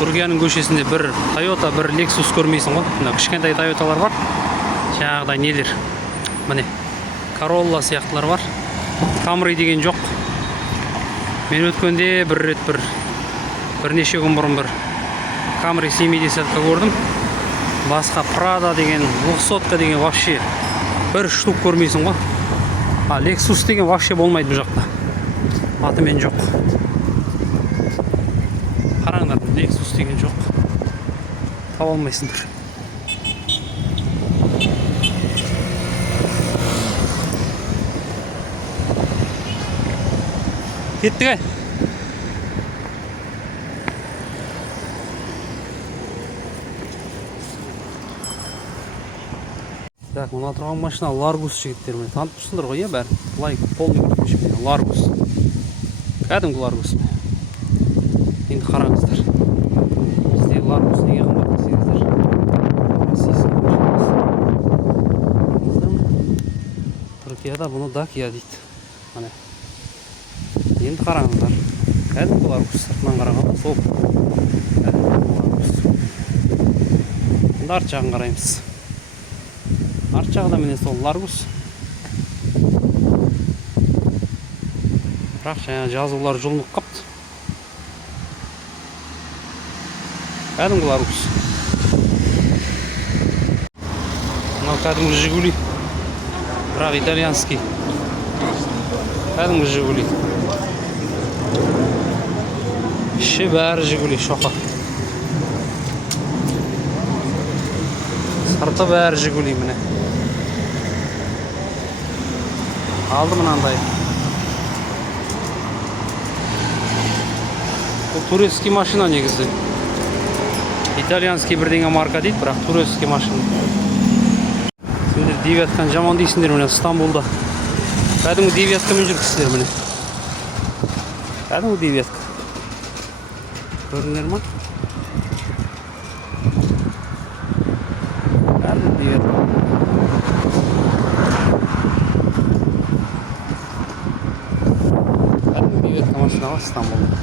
Түркияның көшесінде бір Toyota, бір Lexus көрмейсің ғой. Мына кішкентай Toyotалар бар. Жаңағыдай нелер. Міне Corolla сияқтылар бар. Camry деген жоқ. Мен өткенде бір рет бірнеше күн бұрын бір Camry 70-ка көрдім. Басқа Prado деген, 200-ка деген вообще бір штук көрмейсің ғой. А Lexus деген вообще болмайды бұл жақта. Атымен жоқ. Қараңдар, Lexus деген жоқ. Таба алмайсыңдар. Кеттік ай. Так, мына тұрған машина Largus жігіттер. Міне танып тұрсыңдар ғой, иә бәрі. Былай полный көрсетпейді. Largus. Кәдімгі Largus. Енді қараңыздар. Бізде Largus неге қымбат десеңіздер. Түркияда бұны Dacia дейді. Міне. Енді қараңыздар. Кәдімгі Largus. Сыртынан қарағанда сол. Кәдімгі Largus. Енді арт жағын қараймыз. Арт жағында міне сол Largus. Бірақ жаңа жазулар жұлынып қапты. Кәдімгі Largus. Мынау кәдімгі Жигули. Бірақ итальянский. Кәдімгі Жигули. Іші бәрі Жигули, шоқа. Сырты бәрі Жигули міне. Алды мынандай. Бұл турецкий машина негізі. Итальянский бірдеңе марка дейді, бірақ турецкий машина. Сендер девятканы жаман дейсіңдер міне Стамбулда. Кәдімгі девяткамен жүргісіздер міне. Кәдімгі девятка. Көрдіңдер ма? Кәдімгі девятка. Кәдімгі девятка машина бар Стамбулда.